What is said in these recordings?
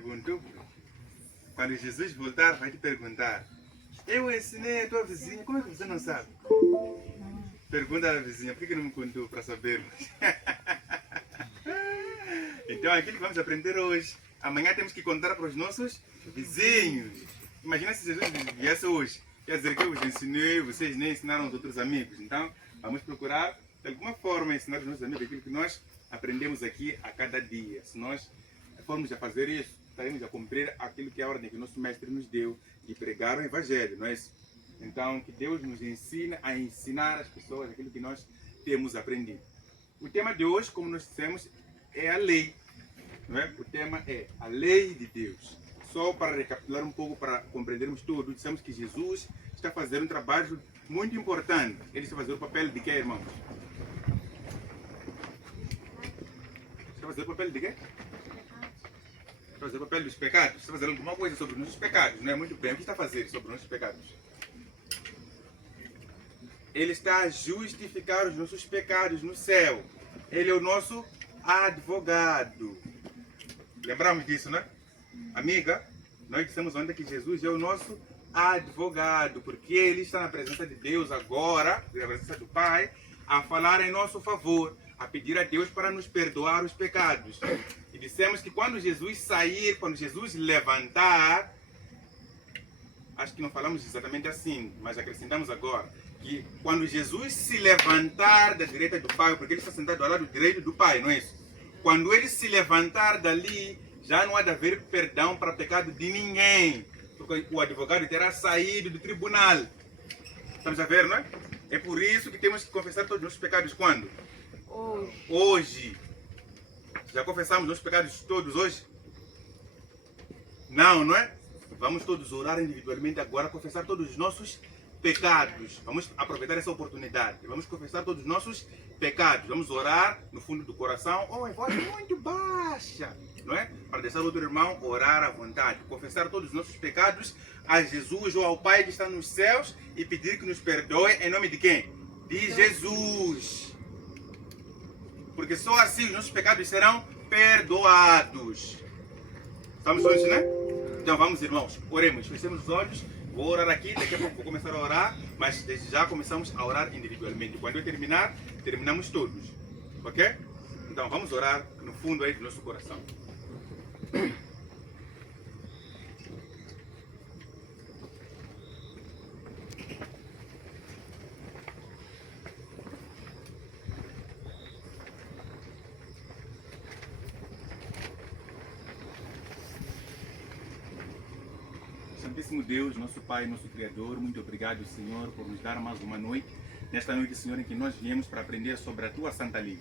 perguntou, quando Jesus voltar, vai te perguntar: eu ensinei a tua vizinha, como é que você não sabe? Pergunta à vizinha: por que não me contou para sabermos? Então, aquilo que vamos aprender hoje, amanhã temos que contar para os nossos vizinhos. Imagina se Jesus viesse hoje. Quer dizer que eu vos ensinei, vocês nem ensinaram aos outros amigos. Então, vamos procurar, de alguma forma, ensinar aos nossos amigos aquilo que nós aprendemos aqui a cada dia. Se nós formos a fazer isso, estaremos a cumprir aquilo que é a ordem que o nosso mestre nos deu de pregar o Evangelho, não é isso? Então, que Deus nos ensine a ensinar as pessoas aquilo que nós temos aprendido. O tema de hoje, como nós dissemos, é a lei. Não é? O tema é a lei de Deus. Só para recapitular um pouco, para compreendermos tudo, dissemos que Jesus está fazendo um trabalho muito importante. Ele está fazendo o papel de quê, irmãos? Está fazendo o papel de quê? Está fazendo o papel dos pecados. Está fazendo alguma coisa sobre os nossos pecados, não é? Muito bem. O que está fazendo sobre os nossos pecados? Ele está a justificar os nossos pecados no céu. Ele é o nosso advogado. Lembramos disso, né? Amiga, nós dissemos ontem que Jesus é o nosso advogado, porque ele está na presença de Deus agora, na presença do Pai, a falar em nosso favor, a pedir a Deus para nos perdoar os pecados. E dissemos que quando Jesus sair, quando Jesus levantar, acho que não falamos exatamente assim, mas acrescentamos agora, que quando Jesus se levantar da direita do Pai, porque ele está sentado ao lado direito do Pai, não é isso? Quando ele se levantar dali, já não há de haver perdão para o pecado de ninguém, porque o advogado terá saído do tribunal. Estamos a ver, não é? É por isso que temos que confessar todos os nossos pecados quando? Hoje. Já confessamos nossos pecados todos hoje? Não, não é? Vamos todos orar individualmente agora, confessar todos os nossos pecados. Vamos aproveitar essa oportunidade. Vamos confessar todos os nossos pecados. Vamos orar no fundo do coração, ou em voz muito baixa, não é? Para deixar o outro irmão orar à vontade. Confessar todos os nossos pecados a Jesus ou ao Pai que está nos céus e pedir que nos perdoe em nome de quem? De Jesus. Porque só assim os nossos pecados serão perdoados. Estamos juntos, né? Então vamos, irmãos, oremos. Fechemos os olhos. Vou orar aqui, daqui a pouco vou começar a orar, mas desde já começamos a orar individualmente. Quando eu terminar, terminamos todos. Ok? Então vamos orar no fundo aí do nosso coração. Santíssimo Deus, nosso Pai, nosso Criador, muito obrigado, Senhor, por nos dar mais uma noite. Nesta noite, Senhor, em que nós viemos para aprender sobre a Tua Santa Lei.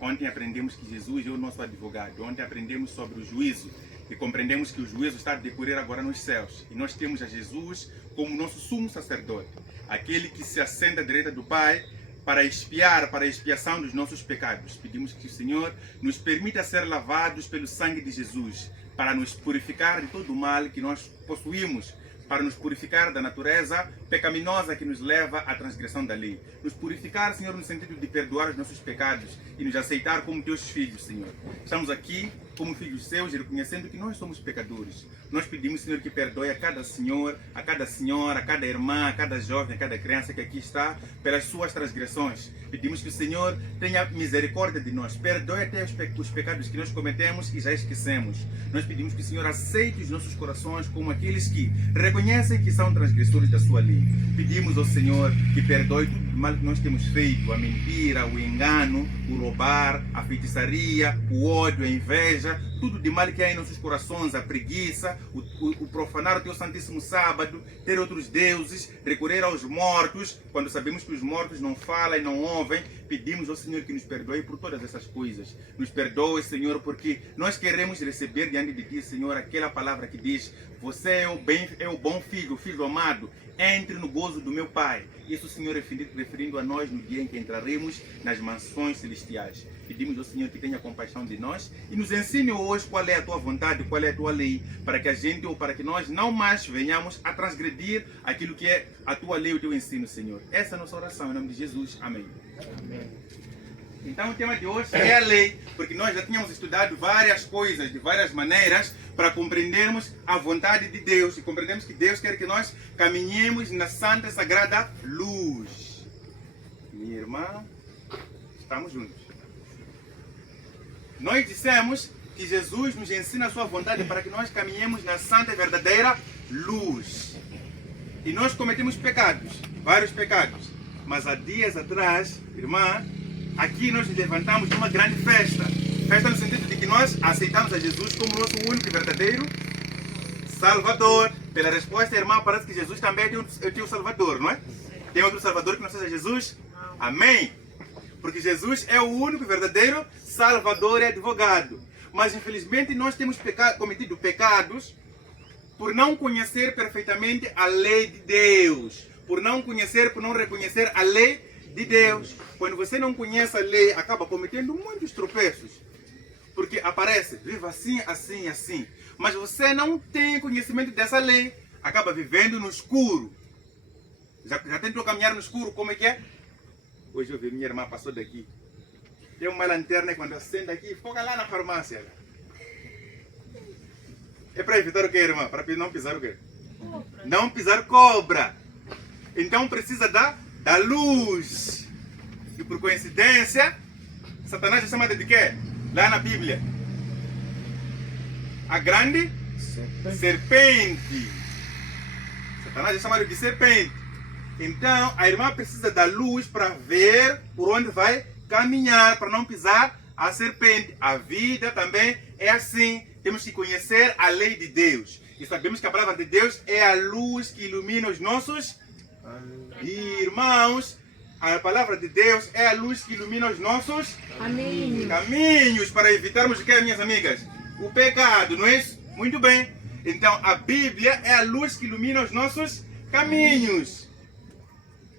Ontem aprendemos que Jesus é o nosso advogado. Ontem aprendemos sobre o juízo e compreendemos que o juízo está a decorrer agora nos céus. E nós temos a Jesus como nosso sumo sacerdote, aquele que se assenta à direita do Pai para expiar, para a expiação dos nossos pecados. Pedimos que o Senhor nos permita ser lavados pelo sangue de Jesus, para nos purificar de todo o mal que nós possuímos, para nos purificar da natureza pecaminosa que nos leva à transgressão da lei. Nos purificar, Senhor, no sentido de perdoar os nossos pecados e nos aceitar como teus filhos, Senhor. Estamos aqui como filhos seus, reconhecendo que nós somos pecadores. Nós pedimos, Senhor, que perdoe a cada senhor, a cada senhora, a cada irmã, a cada jovem, a cada criança que aqui está, pelas suas transgressões. Pedimos que o Senhor tenha misericórdia de nós, perdoe até os pecados que nós cometemos e já esquecemos. Nós pedimos que o Senhor aceite os nossos corações como aqueles que reconhecem que são transgressores da sua lei. Pedimos ao Senhor que perdoe tudo o mal que nós temos feito, a mentira, o engano, o roubar, a feitiçaria, o ódio, a inveja, tudo de mal que há em nossos corações, a preguiça, o profanar o teu santíssimo sábado, ter outros deuses, recorrer aos mortos, quando sabemos que os mortos não falam e não ouvem. Pedimos ao Senhor que nos perdoe por todas essas coisas. Nos perdoe, Senhor, porque nós queremos receber diante de Ti, Senhor, aquela palavra que diz: você é o bom filho, filho amado, entre no gozo do meu Pai. Isso, Senhor, referindo a nós no dia em que entraremos nas mansões celestiais. Pedimos ao Senhor que tenha compaixão de nós e nos ensine hoje qual é a Tua vontade, qual é a Tua lei, para que a gente, ou para que nós não mais venhamos a transgredir aquilo que é a Tua lei, o Teu ensino, Senhor. Essa é a nossa oração, em nome de Jesus. Amém. Amém. Então o tema de hoje é a lei, porque nós já tínhamos estudado várias coisas, de várias maneiras, para compreendermos a vontade de Deus e compreendemos que Deus quer que nós caminhemos na santa e sagrada luz. Minha irmã, estamos juntos. Nós dissemos que Jesus nos ensina a sua vontade para que nós caminhemos na santa e verdadeira luz. E nós cometemos pecados, vários pecados. Mas há dias atrás, irmã, aqui nós nos levantamos numa grande festa. Festa no sentido de que nós aceitamos a Jesus como nosso único e verdadeiro Salvador. Pela resposta, irmã, parece que Jesus também é o teu Salvador, não é? Tem outro Salvador que não seja Jesus? Amém? Porque Jesus é o único e verdadeiro Salvador e advogado. Mas infelizmente nós temos cometido pecados por não conhecer perfeitamente a lei de Deus. Por não reconhecer a lei de Deus. Quando você não conhece a lei, acaba cometendo muitos tropeços. Porque aparece, viva assim, assim, assim. Mas você não tem conhecimento dessa lei, acaba vivendo no escuro. Já tentou caminhar no escuro, como é que é? Hoje eu vi minha irmã passou daqui. Tem uma lanterna e quando acende aqui, foca lá na farmácia. É para evitar o que, irmã? Para não pisar o quê? Cobra. Não pisar cobra. Então precisa da luz. E por coincidência, Satanás é chamado de quê? Lá na Bíblia. A grande serpente. Satanás é chamado de serpente. Então, a irmã precisa da luz para ver por onde vai caminhar, para não pisar a serpente. A vida também é assim. Temos que conhecer a lei de Deus. E sabemos que a palavra de Deus é a luz que ilumina os nossos irmãos. A palavra de Deus é a luz que ilumina os nossos caminhos para evitarmos o que, minhas amigas? O pecado, não é isso? Muito bem. Então, a Bíblia é a luz que ilumina os nossos caminhos.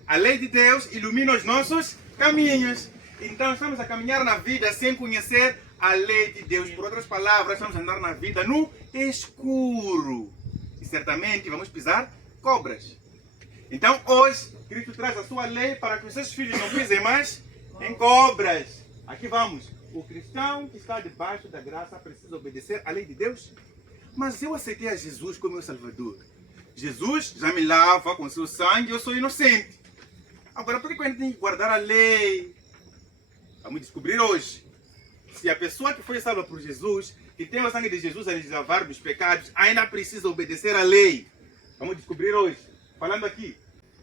A lei de Deus ilumina os nossos caminhos. Então, estamos a caminhar na vida sem conhecer a lei de Deus. Por outras palavras, estamos a andar na vida no escuro. E certamente vamos pisar cobras. Então, hoje, Cristo traz a sua lei para que os seus filhos não pisem mais em cobras. Aqui vamos. O cristão que está debaixo da graça precisa obedecer à lei de Deus. Mas eu aceitei a Jesus como meu Salvador. Jesus já me lava com seu sangue, eu sou inocente. Agora, por que eu ainda tenho que guardar a lei? Vamos descobrir hoje. Se a pessoa que foi salva por Jesus, que tem o sangue de Jesus a lhes lavar dos pecados, ainda precisa obedecer à lei. Vamos descobrir hoje. Falando aqui.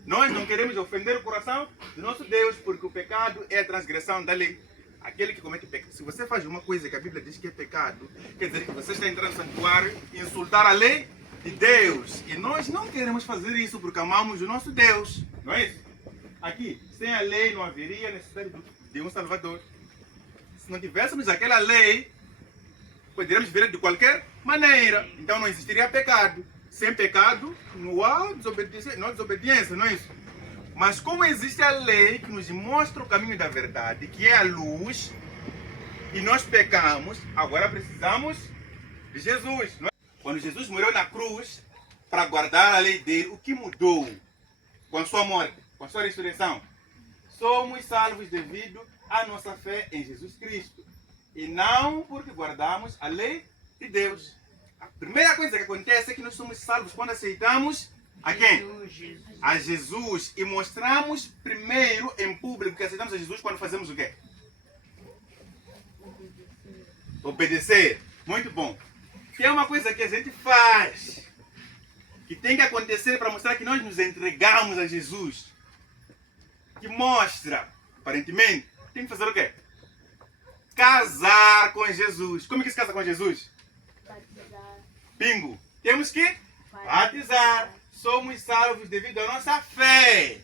Nós não queremos ofender o coração do nosso Deus, porque o pecado é a transgressão da lei. Aquele que comete pecado. Se você faz uma coisa que a Bíblia diz que é pecado, quer dizer que você está entrando no santuário e insultar a lei de Deus. E nós não queremos fazer isso porque amamos o nosso Deus. Não é isso? Aqui, sem a lei não haveria necessidade de um Salvador. Se não tivéssemos aquela lei, poderíamos viver de qualquer maneira. Então não existiria pecado. Sem pecado, não há desobediência, não é isso? Mas como existe a lei que nos mostra o caminho da verdade, que é a luz, e nós pecamos, agora precisamos de Jesus. Não é? Quando Jesus morreu na cruz, para guardar a lei dele, o que mudou com a sua morte, com a sua ressurreição? Somos salvos devido à nossa fé em Jesus Cristo. E não porque guardamos a lei de Deus. A primeira coisa que acontece é que nós somos salvos quando aceitamos a quem? A Jesus. E mostramos primeiro em público que aceitamos a Jesus quando fazemos o quê? Obedecer. Muito bom. Tem uma coisa que a gente faz, que tem que acontecer para mostrar que nós nos entregamos a Jesus. Que mostra, aparentemente, tem que fazer o quê? Casar com Jesus. Como que se casa com Jesus? Bingo. Temos que batizar. Somos salvos devido à nossa fé.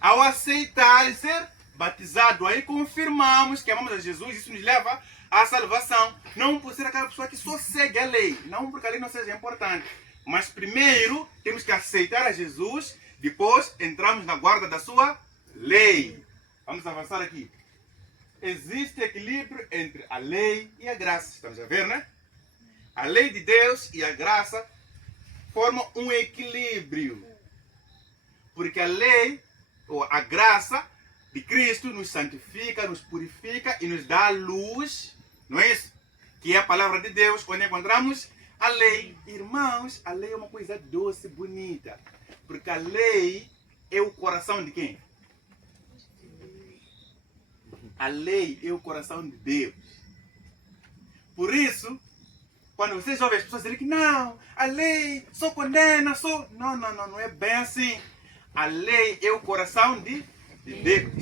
Ao aceitar e ser batizado, aí confirmamos que amamos a Jesus. Isso nos leva à salvação. Não por ser aquela pessoa que só segue a lei. Não porque a lei não seja importante. Mas primeiro temos que aceitar a Jesus. Depois entramos na guarda da sua lei. Vamos avançar aqui. Existe equilíbrio entre a lei e a graça. Estamos a ver, né? A lei de Deus e a graça formam um equilíbrio. Porque a lei, ou a graça, de Cristo nos santifica, nos purifica e nos dá a luz, não é isso? Que é a palavra de Deus, onde encontramos a lei. Irmãos, a lei é uma coisa doce, bonita. Porque a lei é o coração de quem? A lei é o coração de Deus. Por isso, quando vocês ouvem as pessoas dizerem que não, a lei só condena, só... Não é bem assim. A lei é o coração de Deus.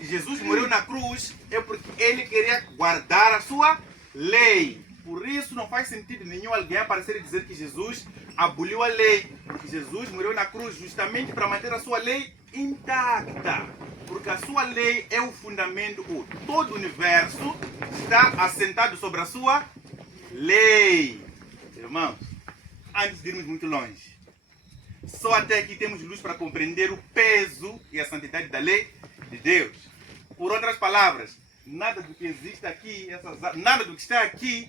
Jesus morreu na cruz é porque ele queria guardar a sua lei. Por isso não faz sentido nenhum alguém aparecer e dizer que Jesus aboliu a lei. Porque Jesus morreu na cruz justamente para manter a sua lei intacta. Porque a sua lei é o fundamento. Todo o universo está assentado sobre a sua lei. Irmãos, antes de irmos muito longe, só até aqui temos luz para compreender o peso e a santidade da lei de Deus. Por outras palavras, nada do que existe aqui, nada do que está aqui,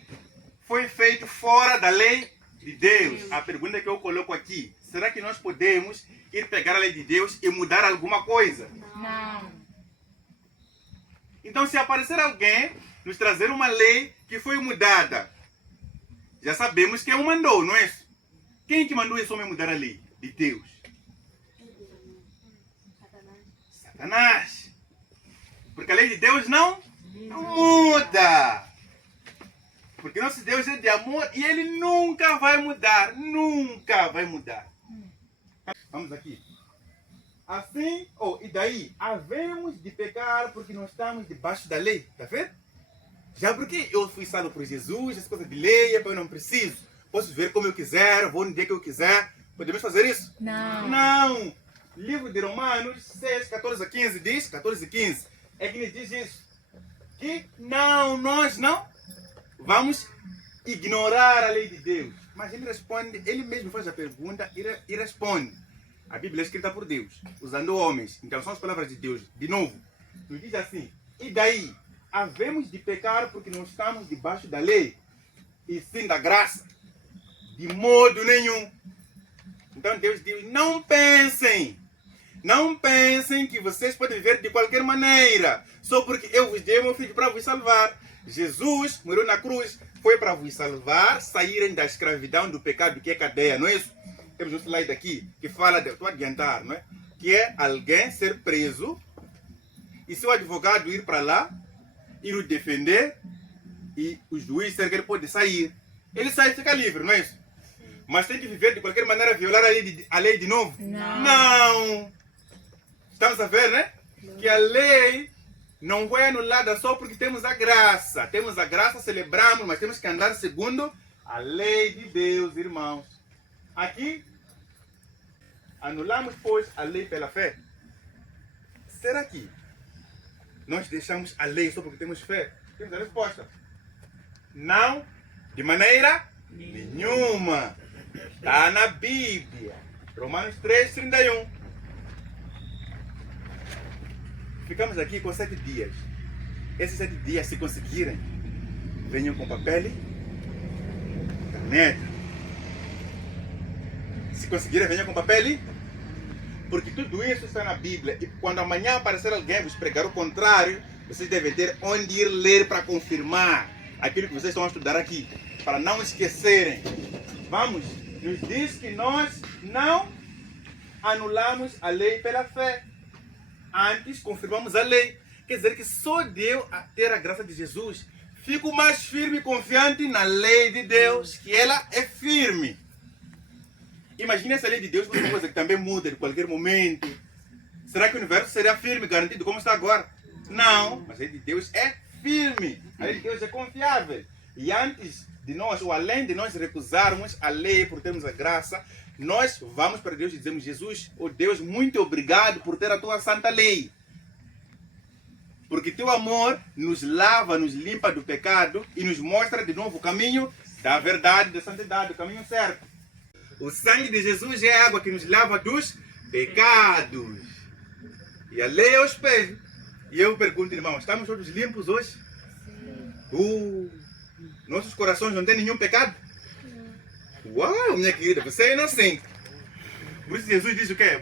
foi feito fora da lei de Deus. A pergunta que eu coloco aqui, será que nós podemos ir pegar a lei de Deus e mudar alguma coisa? Não. Então, se aparecer alguém nos trazer uma lei que foi mudada, já sabemos quem o mandou, não é isso? Quem que mandou esse homem mudar a lei de Deus? Satanás. Porque a lei de Deus não muda. Porque nosso Deus é de amor e ele nunca vai mudar. Nunca vai mudar. Vamos aqui. Assim, e daí, havemos de pecar porque não estamos debaixo da lei. Está vendo? Já porque eu fui salvo por Jesus, essa coisa de lei, eu não preciso. Posso viver como eu quiser, vou no dia que eu quiser. Podemos fazer isso? Não. Não. Livro de Romanos 6, 14 a 15 diz, 14 e 15, é que nos diz isso. Que não, nós não vamos ignorar a lei de Deus. Mas ele responde, ele mesmo faz a pergunta e responde. A Bíblia é escrita por Deus, usando homens. Então são as palavras de Deus. De novo, nos diz assim, e daí? Havemos de pecar porque não estamos debaixo da lei, e sim da graça? De modo nenhum. Então Deus diz, não pensem que vocês podem viver de qualquer maneira, só porque eu vos dei meu filho para vos salvar. Jesus morreu na cruz, foi para vos salvar, saírem da escravidão do pecado que é cadeia, não é isso? Temos um slide aqui que fala, estou a adiantar, não é? Que é alguém ser preso e seu advogado ir para lá, ir o defender e o juiz ser que ele pode sair. Ele sai e fica livre, não é isso? Mas tem que viver de qualquer maneira, violar a lei de novo? Não! Estamos a ver, né? Que a lei não foi anulada só porque temos a graça. Temos a graça, celebramos, mas temos que andar segundo a lei de Deus, irmãos. Aqui, anulamos, pois, a lei pela fé. Será que nós deixamos a lei só porque temos fé? Temos a resposta. Não, de maneira nenhuma. Está na Bíblia. Romanos 3, 31. Ficamos aqui com 7 dias. Esses 7 dias, se conseguirem, venham com papel e caneta. Se conseguirem, venham com papel e... Porque tudo isso está na Bíblia. E quando amanhã aparecer alguém vos pregar o contrário, vocês devem ter onde ir ler para confirmar aquilo que vocês estão a estudar aqui. Para não esquecerem. Vamos, nos diz que nós não anulamos a lei pela fé. Antes confirmamos a lei. Quer dizer que só deu a ter a graça de Jesus. Fico mais firme e confiante na lei de Deus, que ela é firme. Imagina essa lei de Deus como uma coisa que também muda de qualquer momento. Será que o universo seria firme, garantido como está agora? Não, mas a lei de Deus é firme. A lei de Deus é confiável. E antes de nós, ou além de nós recusarmos a lei por termos a graça, nós vamos para Deus e dizemos, Jesus, oh Deus, muito obrigado por ter a tua santa lei. Porque teu amor nos lava, nos limpa do pecado e nos mostra de novo o caminho da verdade, da santidade, o caminho certo. O sangue de Jesus é a água que nos lava dos pecados. E a lei é o espelho. E eu pergunto, irmãos, estamos todos limpos hoje? Sim. Nossos corações não têm nenhum pecado? Uau, minha querida, você é inocente. Por isso Jesus diz o quê?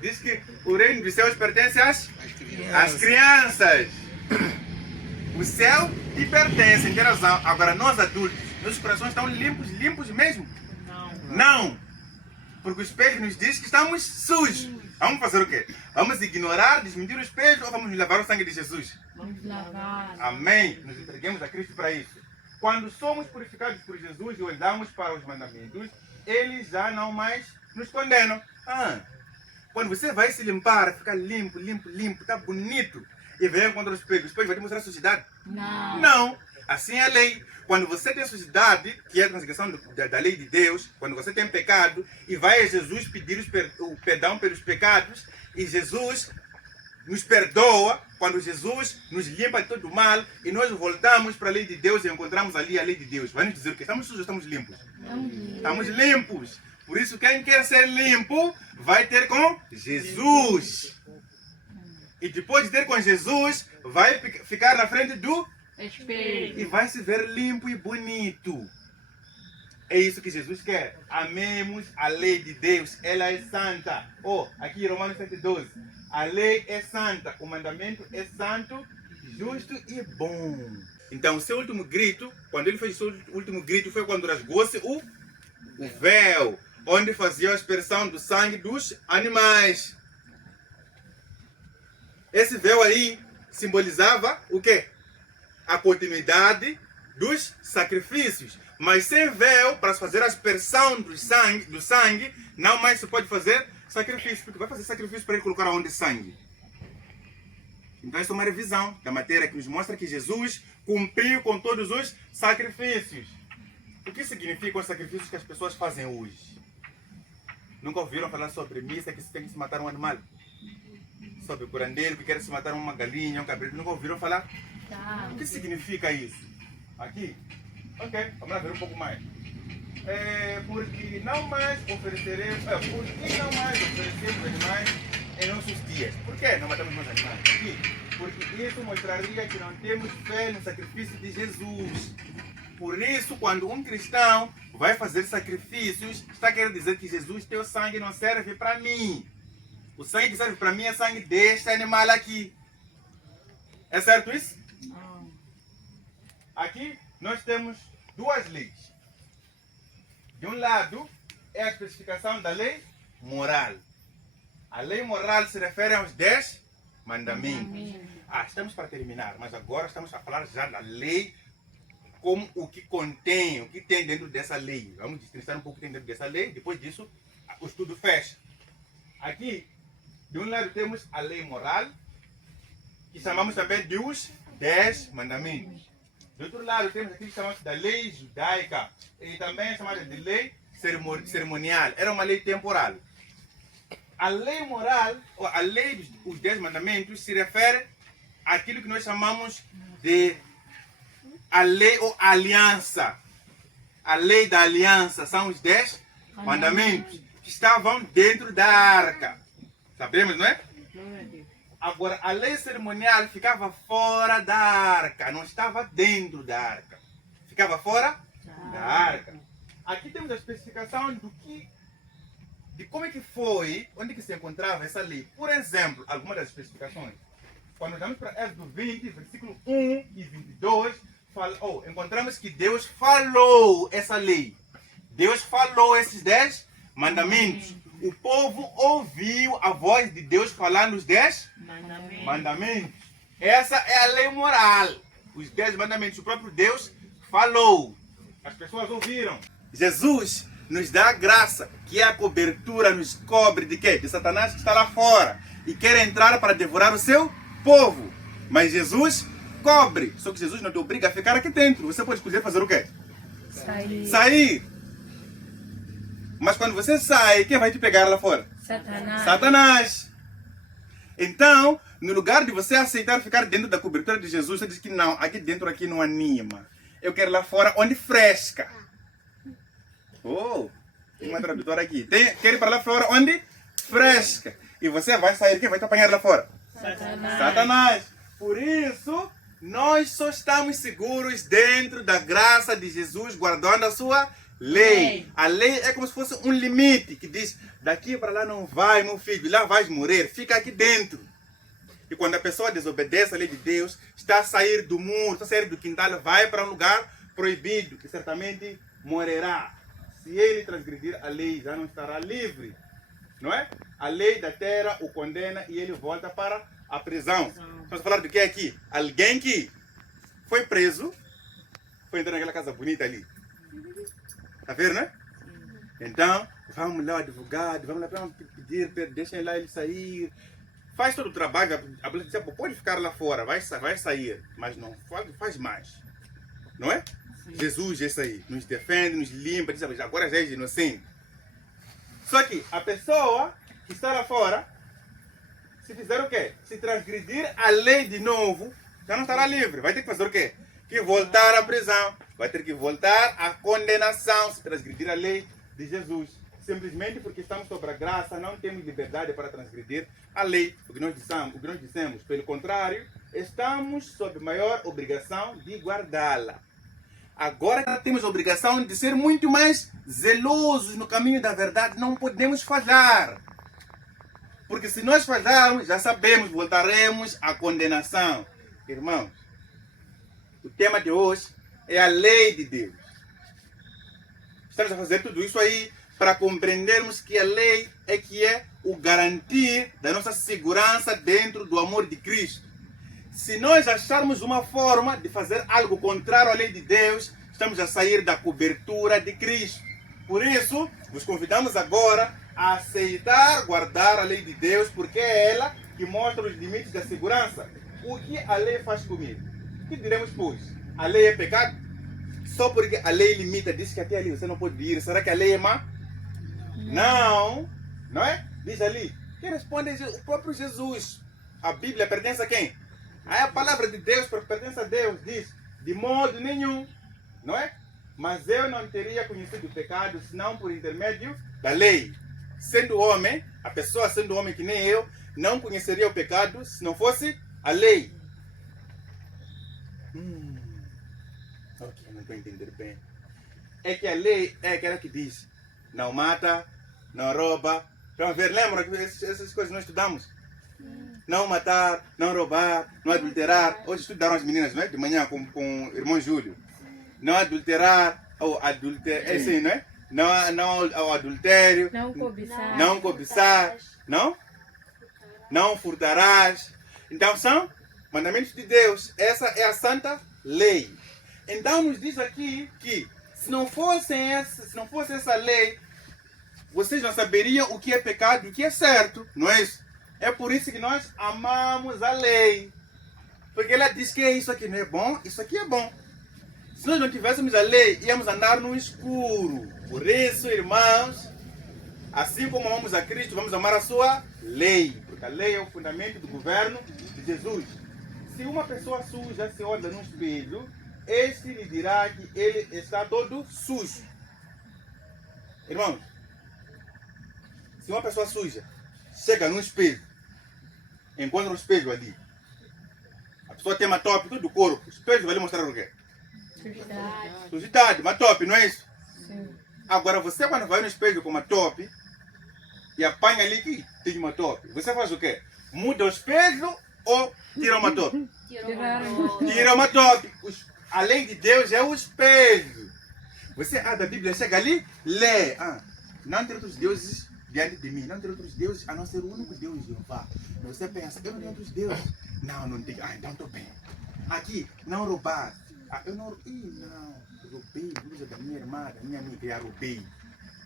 Diz que o reino dos céus pertence às As crianças. O céu te pertence, tem razão. Agora, nós adultos, nossos corações estão limpos, limpos mesmo? Não. Porque os pés nos diz que estamos sujos. Vamos fazer o quê? Vamos ignorar, desmentir os pés ou vamos lavar o sangue de Jesus? Vamos lavar. Amém. Nos entreguemos a Cristo para isso. Quando somos purificados por Jesus e olhamos para os mandamentos, eles já não mais nos condenam. Quando você vai se limpar, ficar limpo, limpo, limpo, está bonito, e vem contra os pés vai te mostrar sujidade? Não. Não. Assim é a lei. Quando você tem sujidade, que é a transgressão da lei de Deus, quando você tem pecado, e vai a Jesus pedir o perdão pelos pecados, e Jesus nos perdoa, quando Jesus nos limpa de todo o mal, e nós voltamos para a lei de Deus e encontramos ali a lei de Deus. Vai nos dizer que estamos sujos ou estamos limpos? Estamos limpos. Por isso, quem quer ser limpo, vai ter com Jesus. E depois de ter com Jesus, vai ficar na frente do espelho. e vai se ver limpo e bonito. É isso que Jesus quer. Amemos a lei de Deus. Ela é santa. Aqui em Romanos 7,12. A lei é santa. O mandamento é santo, justo e bom. Então, o seu último grito, quando ele fez o seu último grito, foi quando rasgou-se o véu, onde fazia a aspersão do sangue dos animais. Esse véu aí simbolizava o quê? A continuidade dos sacrifícios. Mas sem véu, para se fazer a aspersão do sangue, não mais se pode fazer sacrifício. Porque vai fazer sacrifício para ele colocar aonde sangue. Então essa é uma revisão da matéria que nos mostra que Jesus cumpriu com todos os sacrifícios. O que significam os sacrifícios que as pessoas fazem hoje? Nunca ouviram falar sobre missa que se tem que se matar um animal? Sobre o curandeiro que quer se matar uma galinha, um cabrito? Nunca ouviram falar? O que significa isso? Aqui? Ok, vamos lá ver um pouco mais. Porque não mais ofereceremos animais em nossos dias. Por que não matamos mais animais? Aqui? Porque isso mostraria que não temos fé no sacrifício de Jesus. Por isso, quando um cristão vai fazer sacrifícios, está querendo dizer que Jesus, teu sangue não serve para mim. O sangue que serve para mim é sangue deste animal aqui. É certo isso? Não. Aqui nós temos duas leis. De um lado é a especificação da lei moral. A lei moral se refere aos 10 mandamentos. Estamos para terminar, mas agora estamos a falar já da lei como o que contém, o que tem dentro dessa lei. Vamos destrinçar um pouco o que tem dentro dessa lei, depois disso o estudo fecha. Aqui, de um lado temos a lei moral, que chamamos também de os 10 mandamentos. Do outro lado temos aquilo que chamamos da lei judaica, e também é chamada de lei cerimonial. Era uma lei temporal. A lei moral, ou a lei dos 10 mandamentos, se refere àquilo que nós chamamos de a lei ou aliança. A lei da aliança são os 10 mandamentos que estavam dentro da arca. Sabemos, não é? Agora, a lei cerimonial ficava fora da arca, não estava dentro da arca. Ficava fora da arca. Aqui temos a especificação de como é que foi, onde que se encontrava essa lei. Por exemplo, algumas das especificações. Quando vamos para Êxodo 20, versículo 1 e 22, encontramos que Deus falou essa lei. Deus falou esses 10 mandamentos. O povo ouviu a voz de Deus falando os 10 mandamentos. Essa é a lei moral. Os 10 mandamentos. O próprio Deus falou. As pessoas ouviram. Jesus nos dá a graça, que é a cobertura, nos cobre de quê? De Satanás que está lá fora e quer entrar para devorar o seu povo. Mas Jesus cobre. Só que Jesus não te obriga a ficar aqui dentro. Você pode escolher fazer o quê? Sair. Mas quando você sai, quem vai te pegar lá fora? Satanás. Então, no lugar de você aceitar ficar dentro da cobertura de Jesus, você diz que não, aqui dentro aqui não anima. Eu quero lá fora onde fresca. Tem uma tradutora aqui. Quer ir para lá fora onde fresca. E você vai sair, quem vai te apanhar lá fora? Satanás. Por isso, nós só estamos seguros dentro da graça de Jesus, guardando a sua lei. A lei é como se fosse um limite que diz: daqui para lá não vai, meu filho, lá vais morrer, fica aqui dentro. E quando a pessoa desobedece à lei de Deus, está a sair do muro, está a sair do quintal, vai para um lugar proibido, que certamente morrerá. Se ele transgredir a lei, já não estará livre. Não é? A lei da terra o condena e ele volta para a prisão. Estamos a falar do que aqui? Alguém que foi preso, foi entrar naquela casa bonita ali. Está a ver, né? Então, vamos lá, advogado, vamos lá pedir, deixem lá ele sair. Faz todo o trabalho, a polícia diz, pode ficar lá fora, vai sair, mas não faz mais. Não é? Sim. Jesus é isso aí, nos defende, nos limpa, diz, agora já é inocente. Só que a pessoa que está lá fora, se fizer o quê? Se transgredir a lei de novo, já não estará livre. Vai ter que fazer o quê? Que voltar à prisão. Vai ter que voltar à condenação, se transgredir a lei de Jesus. Simplesmente porque estamos sob a graça, não temos liberdade para transgredir a lei. O que nós dissemos, pelo contrário, estamos sob maior obrigação de guardá-la. Agora temos a obrigação de ser muito mais zelosos no caminho da verdade. Não podemos falhar. Porque se nós falharmos, já sabemos, voltaremos à condenação. Irmãos, o tema de hoje é a lei de Deus. Estamos a fazer tudo isso aí para compreendermos que a lei é que é o garantir da nossa segurança dentro do amor de Cristo. Se nós acharmos uma forma de fazer algo contrário à lei de Deus, estamos a sair da cobertura de Cristo. Por isso, vos convidamos agora a aceitar, guardar a lei de Deus, porque é ela que mostra os limites da segurança. O que a lei faz comigo? O que diremos, pois? A lei é pecado? Só porque a lei limita, diz que até ali você não pode ir. Será que a lei é má? Não. Não é? Diz ali. Quem responde é o próprio Jesus. A Bíblia pertence a quem? Aí a palavra de Deus pertence a Deus, diz, de modo nenhum, não é? Mas eu não teria conhecido o pecado senão por intermédio da lei. Sendo homem, a pessoa sendo homem que nem eu, não conheceria o pecado se não fosse a lei. Ok, não estou entendendo bem. É que a lei é aquela que diz, não mata, não rouba. Vamos ver, lembra que essas coisas nós estudamos? Não matar, não roubar, não adulterar. Hoje estudaram as meninas, não é? De manhã com o irmão Júlio. Não adulterar, ou adulterar, é assim, não é? Não ao adultério. Não cobiçar. Não cobiçar. Não furtarás. Então são mandamentos de Deus. Essa é a santa lei. Então nos diz aqui que se não fosse essa lei, vocês não saberiam o que é pecado e o que é certo, não é isso? É por isso que nós amamos a lei. Porque ela diz que isso aqui não é bom, isso aqui é bom. Se nós não tivéssemos a lei, íamos andar no escuro. Por isso, irmãos, assim como amamos a Cristo, vamos amar a sua lei. Porque a lei é o fundamento do governo de Jesus. Se uma pessoa suja se olha no espelho, este lhe dirá que ele está todo sujo. Irmãos, se uma pessoa suja chega no espelho, encontra o espelho ali, a pessoa tem uma tope todo o corpo, o espelho vai lhe mostrar o quê? Sujidade. Sujidade, uma tope, não é isso? Sim. Agora você quando vai no espelho com uma tope e apanha ali que tem uma tope, você faz o quê? Muda o espelho ou tira uma tope? Tira uma tope. A lei de Deus é o espelho. Você abre a Bíblia, chega ali, lê. Não tem outros deuses diante de mim, não tem outros deuses a não ser o único Deus, Jeová. Você pensa, eu não tenho outros deuses. Não tem. Então estou bem. Aqui, não roubar. Eu não roubei blusa da minha irmã, da minha amiga, eu roubei.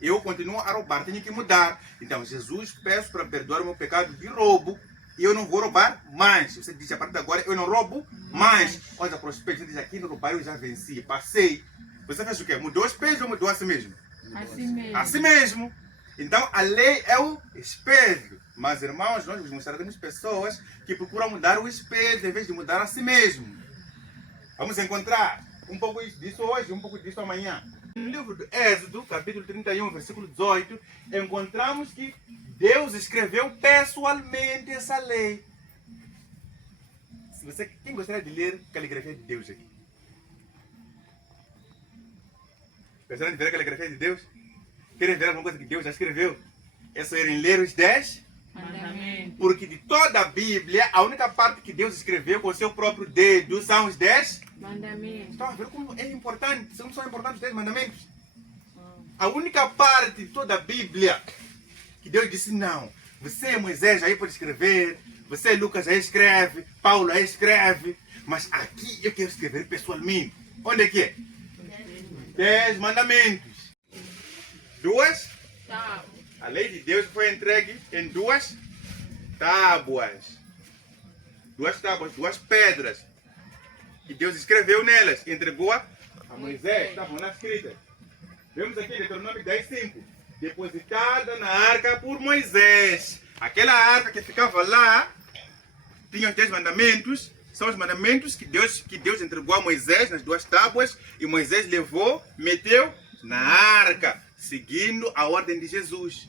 Eu continuo a roubar, tenho que mudar. Então, Jesus, peço para perdoar o meu pecado de roubo. E eu não vou roubar mais. Você diz, a partir de agora, eu não roubo mais. Olha para o espelho, você diz, aqui no roubar eu já venci, passei. Você fez o quê? Mudou o espelho ou mudou a si mesmo? Assim mesmo. Assim mesmo. Então, a lei é o espelho. Mas, irmãos, nós vos mostraremos pessoas que procuram mudar o espelho em vez de mudar a si mesmo. Vamos encontrar um pouco disso hoje, um pouco disso amanhã. No livro do Êxodo, capítulo 31, versículo 18, encontramos que Deus escreveu pessoalmente essa lei. Quem gostaria de ler a caligrafia de Deus aqui? Gostaria de ver a caligrafia de Deus? Querem ver alguma coisa que Deus já escreveu? É só irem ler os 10 Mandamentos. Porque de toda a Bíblia, a única parte que Deus escreveu com o seu próprio dedo são os 10 Mandamento. Estão a ver como é importante, são importantes os 10 mandamentos. A única parte de toda a Bíblia que Deus disse não. Você, Moisés, aí pode escrever, você, Lucas, aí escreve, Paulo aí escreve, mas aqui eu quero escrever pessoalmente. Onde é que é? 10 mandamentos. Duas? A lei de Deus foi entregue em duas tábuas. Duas tábuas, duas pedras. E Deus escreveu nelas e entregou a Moisés. Estavam lá escritas. Vemos aqui em Deuteronômio 10:5. Depositada na arca por Moisés. Aquela arca que ficava lá tinha os 10 mandamentos. São os mandamentos que Deus entregou a Moisés nas duas tábuas. E Moisés levou, meteu na arca, seguindo a ordem de Jesus.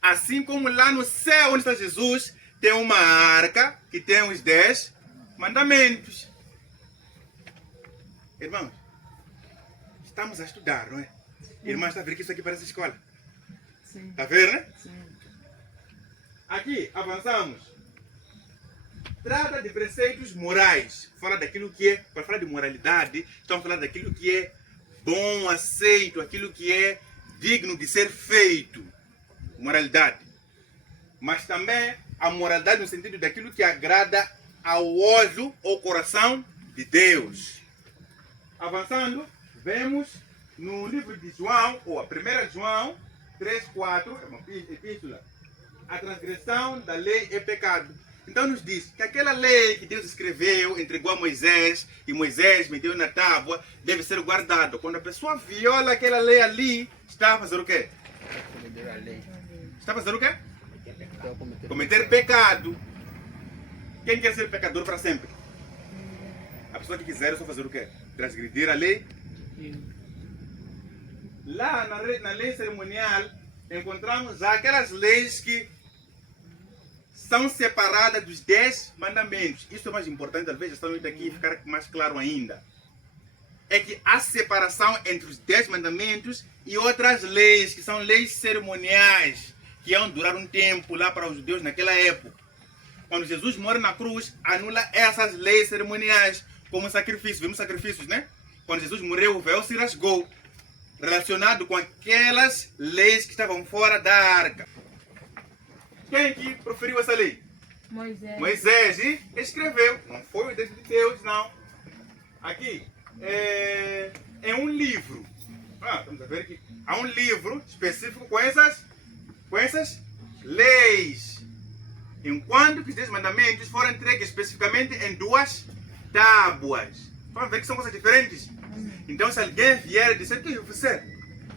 Assim como lá no céu onde está Jesus, tem uma arca que tem os 10 mandamentos. Irmãos, estamos a estudar, não é? Irmãs, está a ver que isso aqui parece escola? Sim. Está a ver, né? Sim. Aqui, avançamos. Trata de preceitos morais. Fala daquilo que é, para falar de moralidade, estamos falando daquilo que é bom, aceito, aquilo que é digno de ser feito. Moralidade. Mas também a moralidade no sentido daquilo que agrada ao olho ou coração de Deus. Avançando, vemos no livro de João, ou a 1 João 3:4, é uma epístola. A transgressão da lei é pecado. Então nos diz que aquela lei que Deus escreveu, entregou a Moisés, e Moisés meteu na tábua, deve ser guardada. Quando a pessoa viola aquela lei ali, está a fazer o quê? Está a fazer o quê? Cometer pecado. Quem quer ser pecador para sempre? A pessoa que quiser só fazer o quê? Transgredir a lei? Lá na lei cerimonial, encontramos aquelas leis que são separadas dos 10 mandamentos. Isso é mais importante, talvez esta noite aqui ficar mais claro ainda. É que há separação entre os 10 mandamentos e outras leis, que são leis cerimoniais, que iam durar um tempo lá para os judeus naquela época. Quando Jesus morre na cruz, anula essas leis cerimoniais, como sacrifício. Vimos sacrifícios, né? Quando Jesus morreu, o véu se rasgou, relacionado com aquelas leis que estavam fora da arca. Quem que proferiu essa lei? Moisés. Moisés, e escreveu. Não foi o dedo de Deus, não. Aqui, é um livro. Vamos ver aqui. Há um livro específico com essas leis. Enquanto que os 10 mandamentos foram entregues especificamente em duas tábuas. Vamos ver que são coisas diferentes. Então, se alguém vier dizer que você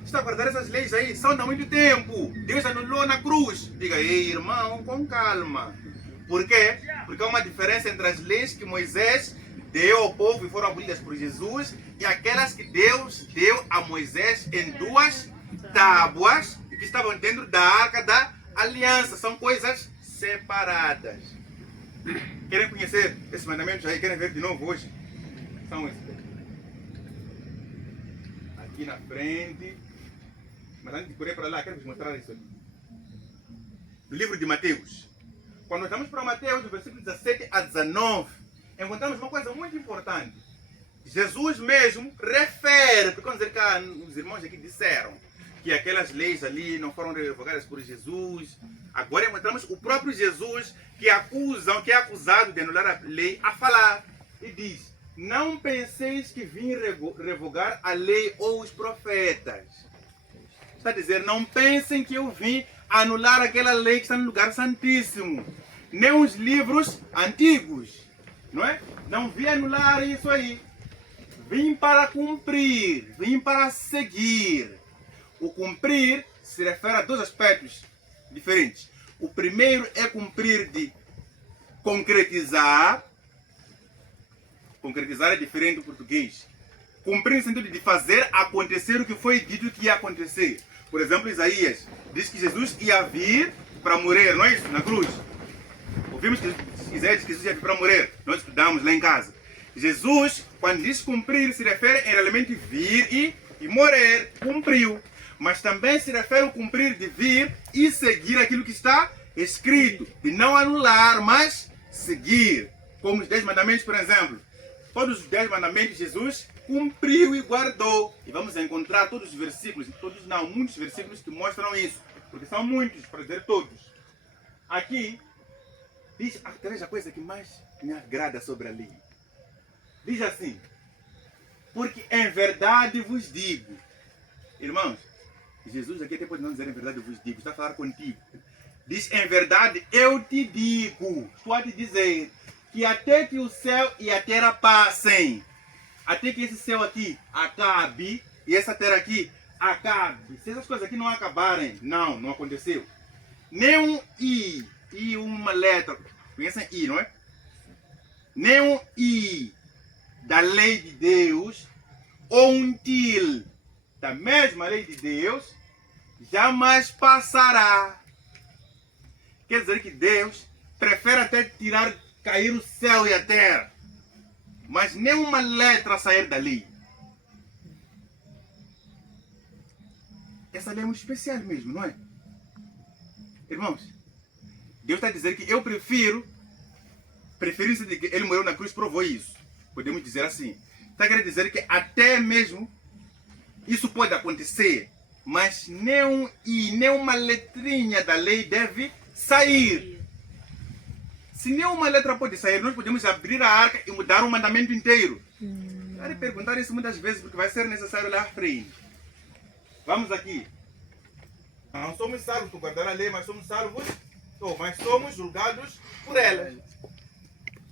está a guardar essas leis aí, são há muito tempo, Deus anulou na cruz, diga, ei, irmão, com calma. Por quê? Porque há uma diferença entre as leis que Moisés deu ao povo e foram abolidas por Jesus e aquelas que Deus deu a Moisés em duas tábuas que estavam dentro da arca da aliança. São coisas separadas. Querem conhecer esses mandamentos aí? Querem ver de novo hoje? São esses. Aqui na frente. Mas antes de correr para lá, quero vos mostrar isso aqui. No livro de Mateus. Quando nós estamos para Mateus, no versículo 17 a 19, encontramos uma coisa muito importante. Jesus mesmo refere, porque vamos dizer que os irmãos aqui disseram que aquelas leis ali não foram revogadas por Jesus. Agora encontramos o próprio Jesus que é acusado de anular a lei a falar. E diz, não penseis que vim revogar a lei ou os profetas. Está a dizer, não pensem que eu vim anular aquela lei que está no lugar santíssimo. Nem os livros antigos. Não é? Não vim anular isso aí. Vim para cumprir. Vim para seguir. O cumprir se refere a dois aspectos diferentes. O primeiro é cumprir de concretizar. Concretizar é diferente do português. Cumprir no sentido de fazer acontecer o que foi dito que ia acontecer. Por exemplo, Isaías diz que Jesus ia vir para morrer, não é isso? Na cruz. Ouvimos que Isaías diz que Jesus ia vir para morrer. Nós estudamos lá em casa. Jesus, quando diz cumprir, se refere em realmente vir e morrer. Cumpriu. Mas também se refere ao cumprir de vir e seguir aquilo que está escrito, de não anular, mas seguir. Como os 10 mandamentos, por exemplo. Todos os 10 mandamentos Jesus cumpriu e guardou. E vamos encontrar todos os versículos, todos não, muitos versículos que mostram isso. Porque são muitos, para dizer todos. Aqui, diz, talvez a coisa que mais me agrada sobre a lei. Diz assim, porque em verdade vos digo. Irmãos, Jesus aqui até pode não dizer em verdade vos digo, está a falar contigo. Diz, em verdade eu te digo, estou a te dizer, que até que o céu e a terra passem, até que esse céu aqui acabe, e essa terra aqui acabe. Se essas coisas aqui não acabarem, não aconteceu. Nem um I uma letra, conhecem I, não é? Nem um I da lei de Deus, ou um til da mesma lei de Deus, jamais passará. Quer dizer que Deus prefere até cair o céu e a terra, mas nem uma letra sair da lei. Essa lei é muito especial mesmo, não é? Irmãos, Deus está a dizer que eu prefiro de que Ele morreu na cruz, provou isso. Podemos dizer assim. Está querendo dizer que até mesmo isso pode acontecer, mas nem uma letrinha da lei deve sair. Se nenhuma letra pode sair, nós podemos abrir a arca e mudar o mandamento inteiro. Vai perguntar isso muitas vezes, porque vai ser necessário lá à frente. Vamos aqui. Não somos salvos por guardar a lei, mas somos salvos, mas somos julgados por ela.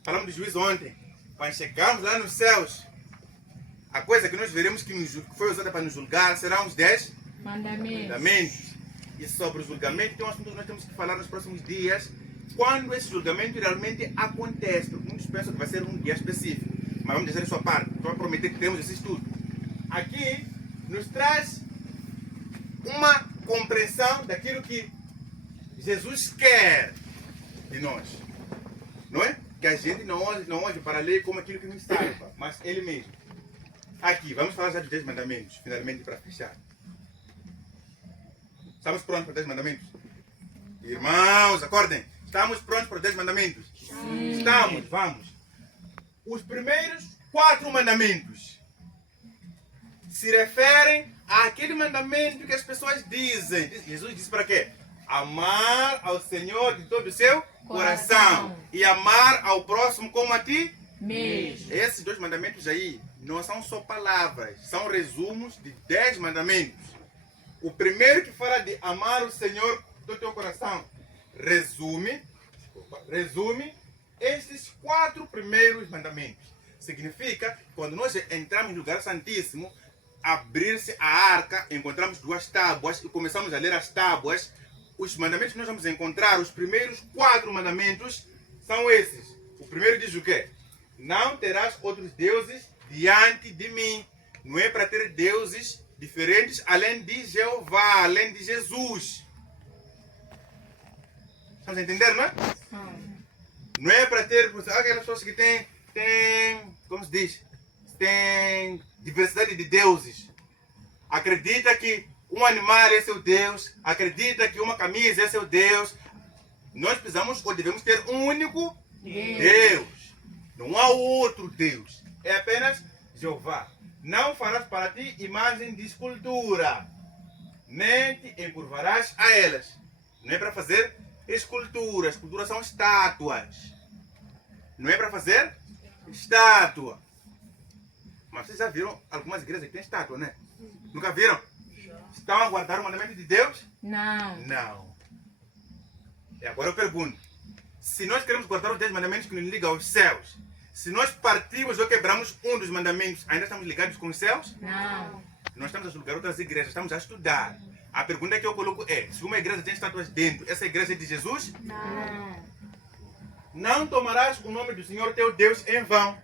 Falamos de juízo ontem. Quando chegarmos lá nos céus, a coisa que nós veremos que foi usada para nos julgar serão os 10 mandamentos. E sobre o julgamento, tem um assunto que nós temos que falar nos próximos dias, quando esse julgamento realmente acontece. Muitos pensam que vai ser um dia específico, mas vamos dizer a sua parte. Estou a prometer que temos esse estudo. Aqui nos traz uma compreensão daquilo que Jesus quer de nós. Não é? Que a gente não olhe para a lei como aquilo que nos salva, mas Ele mesmo. Aqui, vamos falar já dos 10 mandamentos, finalmente para fechar. Estamos prontos para os 10 mandamentos? Irmãos, acordem. Estamos prontos para os 10 mandamentos? Sim. Estamos, vamos. Os primeiros 4 mandamentos se referem àquele mandamento que as pessoas dizem. Jesus disse para quê? Amar ao Senhor de todo o seu coração. E amar ao próximo como a ti mesmo. Esses 2 mandamentos aí não são só palavras, são resumos de 10 mandamentos. O primeiro que fala de amar o Senhor do teu coração resume estes 4 primeiros mandamentos. Significa, quando nós entramos no lugar santíssimo, abrir-se a arca, encontramos 2 tábuas e começamos a ler as tábuas. Os mandamentos que nós vamos encontrar, os primeiros 4 mandamentos, são esses. O primeiro diz o quê? Não terás outros deuses diante de mim. Não é para ter deuses diferentes além de Jeová, além de Jesus. Estamos a entender, não é? Não é para ter aquelas pessoas que têm, como se diz, tem diversidade de deuses. Acredita que um animal é seu Deus, acredita que uma camisa é seu Deus. Nós precisamos ou devemos ter um único Deus. Não há outro Deus. É apenas Jeová. Não farás para ti imagem de escultura, nem te encurvarás a elas. Não é para fazer escultura. Esculturas são estátuas. Não é para fazer estátua. Mas vocês já viram algumas igrejas que têm estátua, né? Nunca viram? Estão a guardar o mandamento de Deus? Não. E agora eu pergunto. Se nós queremos guardar os 10 mandamentos que nos ligam aos céus, se nós partimos ou quebramos um dos mandamentos, ainda estamos ligados com os céus? Não. Nós estamos a julgar outras igrejas, estamos a estudar. A pergunta que eu coloco é, se uma igreja tem estátuas dentro, essa igreja é de Jesus? Não. Não tomarás o nome do Senhor teu Deus em vão.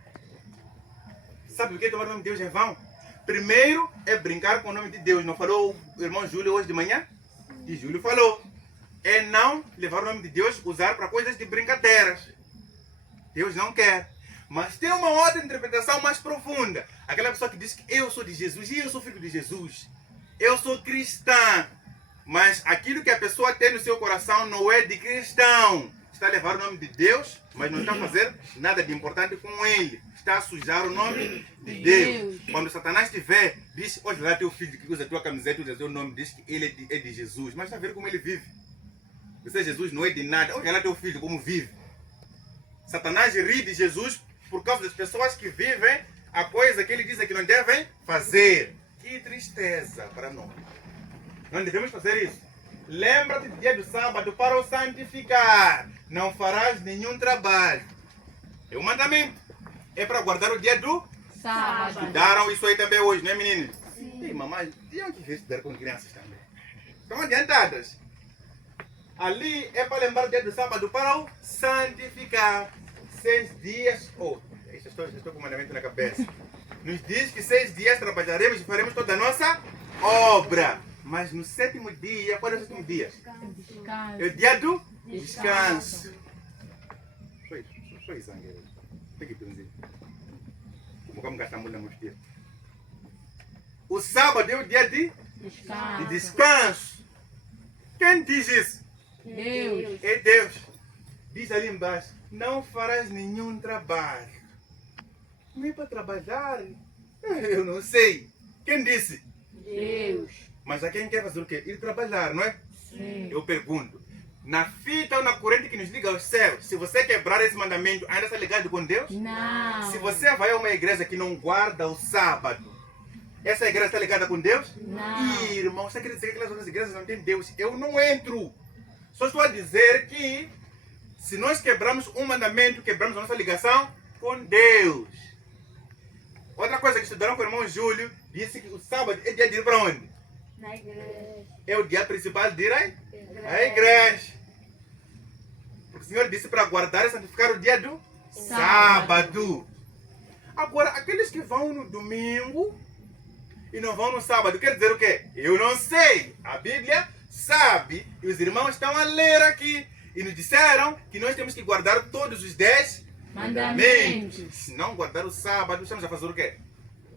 Sabe o que é tomar o nome de Deus em vão? Primeiro é brincar com o nome de Deus. Não falou o irmão Júlio hoje de manhã? E Júlio falou. É não levar o nome de Deus, usar para coisas de brincadeiras. Deus não quer. Mas tem uma outra interpretação mais profunda. Aquela pessoa que diz que eu sou de Jesus e eu sou filho de Jesus. Eu sou cristã. Mas aquilo que a pessoa tem no seu coração não é de cristão. Está a levar o nome de Deus, mas não está a fazer nada de importante com ele. Está a sujar o nome de Deus. Quando Satanás te vê, diz, olha lá teu filho que usa a tua camiseta, usa o teu nome, diz que ele é de Jesus. Mas está a ver como ele vive. Você, Jesus, não é de nada. Olha lá teu filho como vive. Satanás ri de Jesus por causa das pessoas que vivem a coisa que ele diz que não devem fazer. Que tristeza para nós. Não devemos fazer isso. Lembra-te do dia do sábado para o santificar. Não farás nenhum trabalho. É um mandamento. É para guardar o dia do Sábado. Estudaram isso aí também hoje, não é, meninos? Sim. Ei, mamãe, tinham que ver estudar com crianças também. Estão adiantadas. Ali é para lembrar o dia do sábado para o santificar. 6 dias. Estou com o mandamento na cabeça. Nos diz que 6 dias trabalharemos e faremos toda a nossa obra. Mas no 7º dia, qual é o 7º dia? Descanso. É o dia do descanso. Foi sangue. Tem que pensar. Como gastamos na mosquita. O sábado é o dia de descanso. Quem diz isso? Deus. É Deus. Diz ali embaixo, não farás nenhum trabalho. Não é para trabalhar? Eu não sei. Quem disse? Deus. Mas a quem quer fazer o quê? Ir trabalhar, não é? Sim. Eu pergunto, na fita ou na corrente que nos liga aos céus, se você quebrar esse mandamento, ainda está ligado com Deus? Não. Se você vai a uma igreja que não guarda o sábado, essa igreja está ligada com Deus? Não. Irmão, você quer dizer que aquelas outras igrejas não têm Deus? Eu não entro. Só estou a dizer que se nós quebramos um mandamento, quebramos a nossa ligação com Deus. Outra coisa que estudaram com o irmão Júlio, disse que o sábado é dia de ir para onde? Na igreja. É o dia principal de ir à igreja. Porque o Senhor disse para guardar e santificar o dia do sábado. Agora, aqueles que vão no domingo e não vão no sábado, quer dizer o quê? Eu não sei. A Bíblia sabe e os irmãos estão a ler aqui. E nos disseram que nós temos que guardar todos os 10 mandamentos. Se não guardar o sábado, estamos a fazer o quê?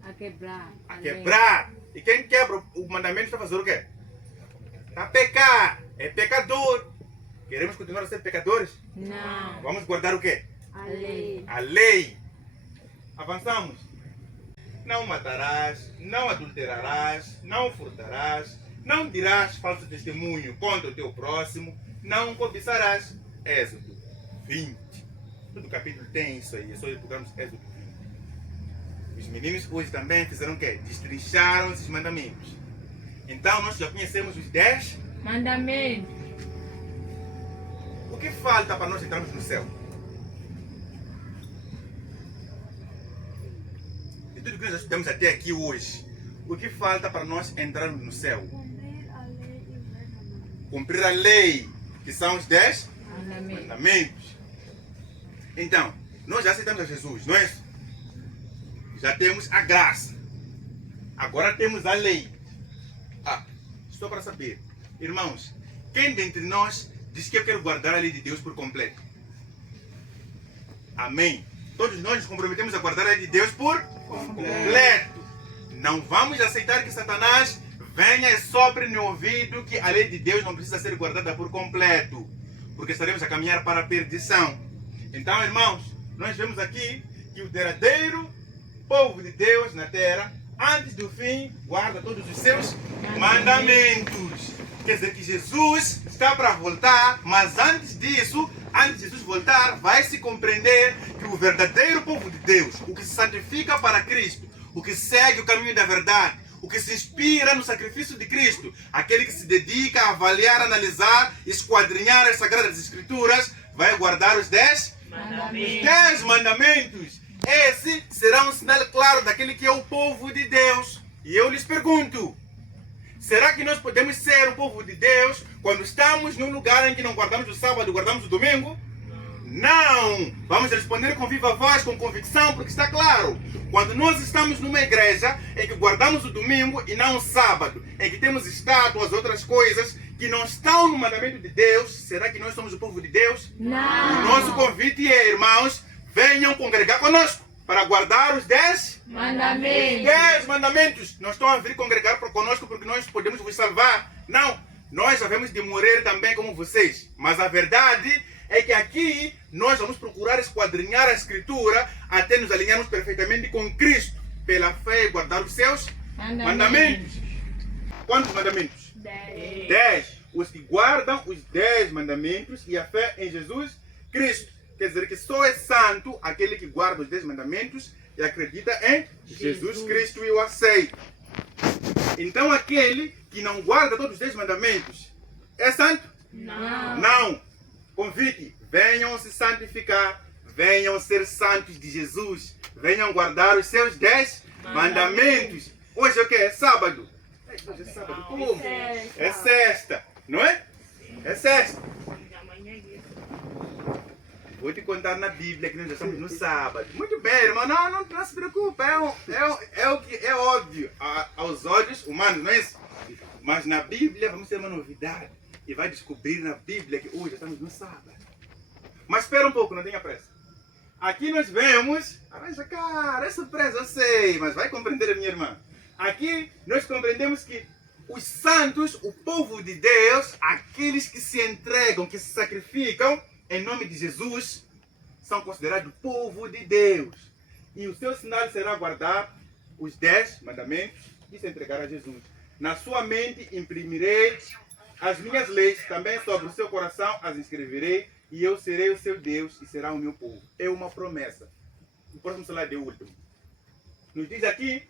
A quebrar. A quebrar. E quem quebra o mandamento está a fazer o quê? Está a pecar. É pecador. Queremos continuar a ser pecadores? Não. Vamos guardar o quê? A lei. A lei. Avançamos. Não matarás, não adulterarás, não furtarás, não dirás falso testemunho contra o teu próximo, não cobiçarás. Êxodo 20. Todo capítulo tem isso aí, é só procurarmos Êxodo 20. Os meninos hoje também fizeram o quê? Destrincharam esses mandamentos. Então nós já conhecemos os 10 Mandamento. O que falta para nós entrarmos no céu? De tudo que nós estudamos até aqui hoje, o que falta para nós entrarmos no céu? Cumprir a lei e os 10 mandamentos. Cumprir a lei, que são os 10 Mandamento. mandamentos. Então, nós já aceitamos a Jesus, não é isso? Já temos a graça. Agora temos a lei. Só para saber, irmãos, quem dentre nós diz que eu quero guardar a lei de Deus por completo? Amém. Todos nós nos comprometemos a guardar a lei de Deus por completo. Não vamos aceitar que Satanás venha e sopre no ouvido que a lei de Deus não precisa ser guardada por completo, porque estaremos a caminhar para a perdição. Então, irmãos, nós vemos aqui que o verdadeiro povo de Deus na terra, antes do fim, guarda todos os seus mandamentos. Quer dizer que Jesus está para voltar, mas antes disso, antes de Jesus voltar, vai se compreender que o verdadeiro povo de Deus, o que se santifica para Cristo, o que segue o caminho da verdade, o que se inspira no sacrifício de Cristo, aquele que se dedica a avaliar, analisar, esquadrinhar as Sagradas Escrituras, vai guardar os 10 mandamentos. Esse será um sinal claro daquele que é o povo de Deus. E eu lhes pergunto, será que nós podemos ser o povo de Deus quando estamos num lugar em que não guardamos o sábado e guardamos o domingo? Não! Vamos responder com viva voz, com convicção, porque está claro. Quando nós estamos numa igreja em que guardamos o domingo e não o sábado, em que temos estátuas, outras coisas que não estão no mandamento de Deus, será que nós somos o povo de Deus? Não. O nosso convite é, irmãos, venham congregar conosco para guardar os 10 Mandamento. 10 mandamentos. Não estão a vir congregar conosco porque nós podemos vos salvar. Não. nós havemos de morrer também como vocês. Mas a verdade é que aqui nós vamos procurar esquadrinhar a Escritura até nos alinharmos perfeitamente com Cristo, pela fé e guardar os seus mandamentos. Quantos mandamentos? 10. 10. Os que guardam os 10 mandamentos e a fé em Jesus Cristo. Quer dizer que só é santo aquele que guarda os 10 mandamentos e acredita em Jesus Cristo e o aceita. Então aquele que não guarda todos os 10 mandamentos é santo? Não. Não. Convite, venham se santificar, venham ser santos de Jesus, venham guardar os seus 10 mandamentos. Hoje é o que? É sábado. Hoje é sábado. Como? É sexta, não é? É sexta. Vou te contar na Bíblia que nós já estamos no sábado. Muito bem, irmão. Não se preocupe. É óbvio aos olhos humanos, não é isso? Mas na Bíblia vamos ter uma novidade. E vai descobrir na Bíblia que hoje já estamos no sábado. Mas espera um pouco, não tenha pressa. Aqui nós vemos... Arranja, cara, é surpresa, eu sei. Mas vai compreender, a minha irmã. Aqui nós compreendemos que os santos, o povo de Deus, aqueles que se entregam, que se sacrificam em nome de Jesus, são considerados povo de Deus. E o seu sinal será guardar os 10 mandamentos e se entregar a Jesus. Na sua mente imprimirei as minhas leis, também sobre o seu coração as escreverei, e eu serei o seu Deus e será o meu povo. É uma promessa. O próximo slide é o último. Nos diz aqui,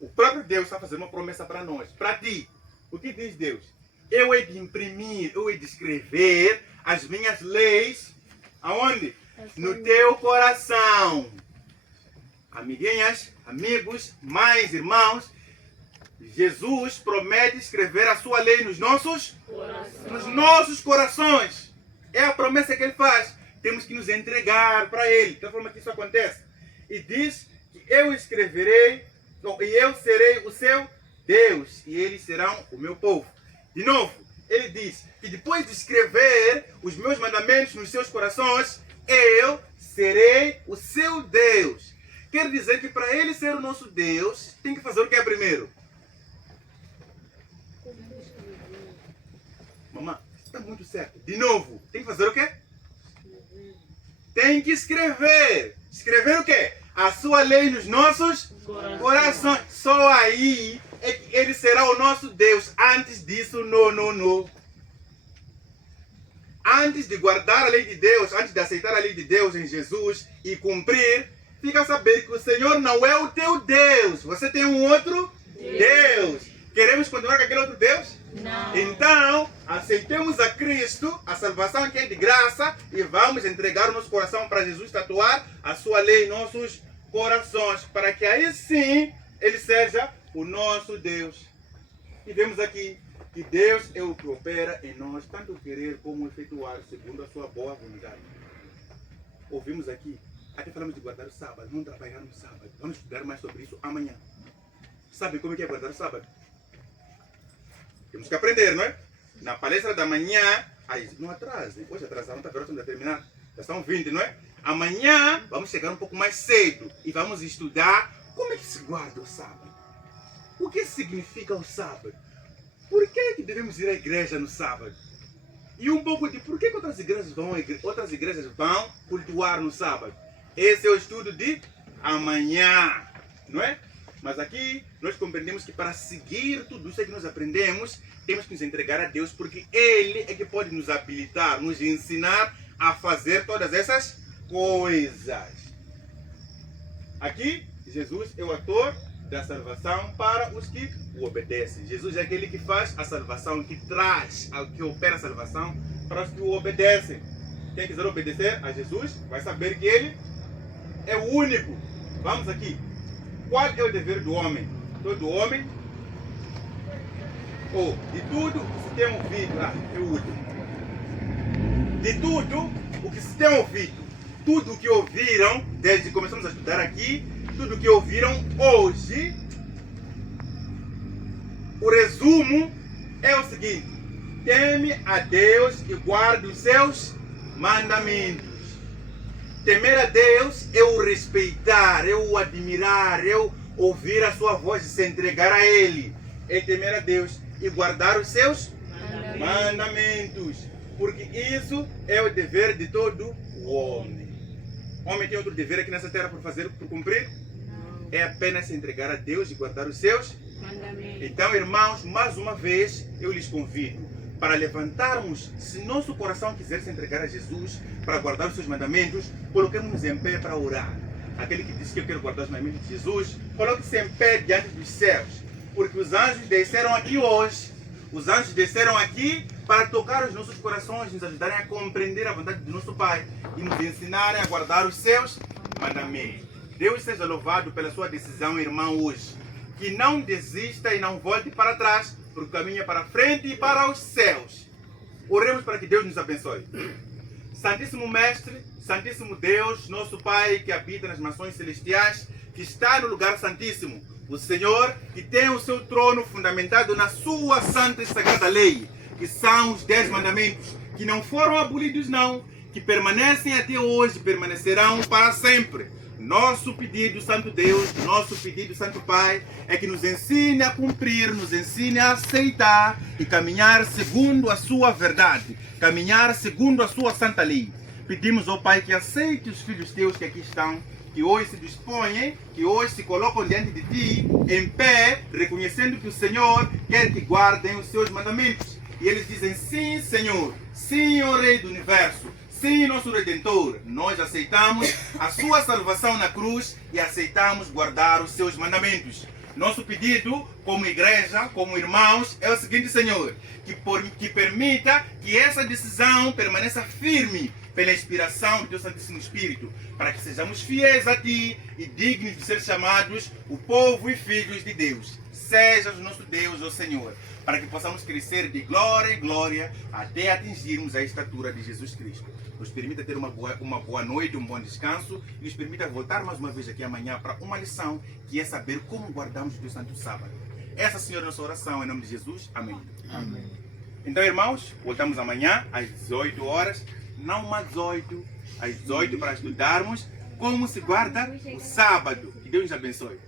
o próprio Deus está fazendo uma promessa para nós, para ti. O que diz Deus? Eu hei de imprimir, eu hei de escrever as minhas leis, aonde? No teu coração. Amiguinhas, amigos, mães, irmãos, Jesus promete escrever a sua lei nos nossos corações. É a promessa que ele faz. Temos que nos entregar para ele. Da forma que isso acontece. E diz que eu escreverei, e eu serei o seu Deus, e eles serão o meu povo. De novo, ele diz que depois de escrever os meus mandamentos nos seus corações, eu serei o seu Deus. Quer dizer que para ele ser o nosso Deus, tem que fazer o que é primeiro? Mamãe, está muito certo. De novo, tem que fazer o quê? Tem que escrever. Escrever o quê? A sua lei nos nossos corações. Só aí é que ele será o nosso Deus. Antes disso, não. Antes de guardar a lei de Deus, antes de aceitar a lei de Deus em Jesus e cumprir, fica a saber que o Senhor não é o teu Deus. Você tem um outro Deus. Queremos continuar com aquele outro Deus? Não. Então, aceitemos a Cristo, a salvação que é de graça, e vamos entregar o nosso coração para Jesus tatuar a sua lei em nossos corações, para que aí sim ele seja o nosso Deus. E vemos aqui que Deus é o que opera em nós, tanto querer como efetuar, segundo a sua boa vontade. Ouvimos aqui, até falamos de guardar o sábado, não trabalhar no sábado. Vamos estudar mais sobre isso amanhã. Sabem como é que é guardar o sábado? Temos que aprender, não é? Na palestra da manhã, aí não atrasem, hoje atrasaram, está próximo de terminar, já são 20, não é? Amanhã vamos chegar um pouco mais cedo e vamos estudar como é que se guarda o sábado. O que significa o sábado? Por que devemos ir à igreja no sábado? E um pouco de por que outras igrejas vão cultuar no sábado. Esse é o estudo de amanhã, não é? Mas aqui nós compreendemos que para seguir tudo isso que nós aprendemos, temos que nos entregar a Deus, porque Ele é que pode nos habilitar, nos ensinar a fazer todas essas coisas. Aqui, Jesus é o ator da salvação para os que o obedecem. Jesus é aquele que faz a salvação, que traz, que opera a salvação para os que o obedecem. Quem quiser obedecer a Jesus vai saber que Ele é o único. Vamos aqui. Qual é o dever do homem? Todo homem, ou de tudo que se tem ouvido, é o último. De tudo o que se tem ouvido, tudo o que ouviram, desde que começamos a estudar aqui, tudo o que ouviram hoje, o resumo é o seguinte: teme a Deus e guarde os seus mandamentos. Temer a Deus é o respeitar, é o admirar, é o ouvir a sua voz e se entregar a Ele. É temer a Deus e guardar os seus mandamentos. Porque isso é o dever de todo o homem. O homem tem outro dever aqui nessa terra por fazer, por cumprir? É apenas se entregar a Deus e guardar os seus. Então, irmãos, mais uma vez eu lhes convido para levantarmos, se nosso coração quiser se entregar a Jesus, para guardar os seus mandamentos, coloquemos-nos em pé para orar. Aquele que diz que eu quero guardar os mandamentos de Jesus, coloque-se em pé diante dos céus, porque os anjos desceram aqui hoje. Os anjos desceram aqui para tocar os nossos corações, nos ajudarem a compreender a vontade do nosso Pai e nos ensinarem a guardar os seus mandamentos. Deus seja louvado pela sua decisão, irmão, hoje. Que não desista e não volte para trás, porque caminha para frente e para os céus. Oremos para que Deus nos abençoe. Santíssimo Mestre, Santíssimo Deus, nosso Pai que habita nas mansões celestiais, que está no lugar santíssimo. O Senhor que tem o seu trono fundamentado na sua santa e sagrada lei, que são os 10 mandamentos, que não foram abolidos não, que permanecem até hoje, permanecerão para sempre. Nosso pedido, Santo Deus, nosso pedido, Santo Pai, é que nos ensine a cumprir, nos ensine a aceitar e caminhar segundo a sua verdade, caminhar segundo a sua santa lei. Pedimos ao Pai que aceite os filhos teus que aqui estão, que hoje se dispõem, que hoje se colocam diante de ti, em pé, reconhecendo que o Senhor quer que guardem os seus mandamentos. E eles dizem, sim, Senhor, sim, ó Rei do Universo, sim, nosso Redentor, nós aceitamos a sua salvação na cruz e aceitamos guardar os seus mandamentos. Nosso pedido, como igreja, como irmãos, é o seguinte, Senhor, que permita que essa decisão permaneça firme pela inspiração do Teu Santíssimo Espírito, para que sejamos fiéis a Ti e dignos de ser chamados o povo e filhos de Deus. Sejas o nosso Deus, ó Senhor, para que possamos crescer de glória em glória até atingirmos a estatura de Jesus Cristo. Nos permita ter uma boa noite, um bom descanso e nos permita voltar mais uma vez aqui amanhã para uma lição que é saber como guardamos o Teu Santo Sábado. Essa, Senhor, é a nossa oração em nome de Jesus. Amém. Amém. Então, irmãos, voltamos amanhã às 18 horas, não mais 8, às 18 para estudarmos como se guarda o sábado. Que Deus nos abençoe.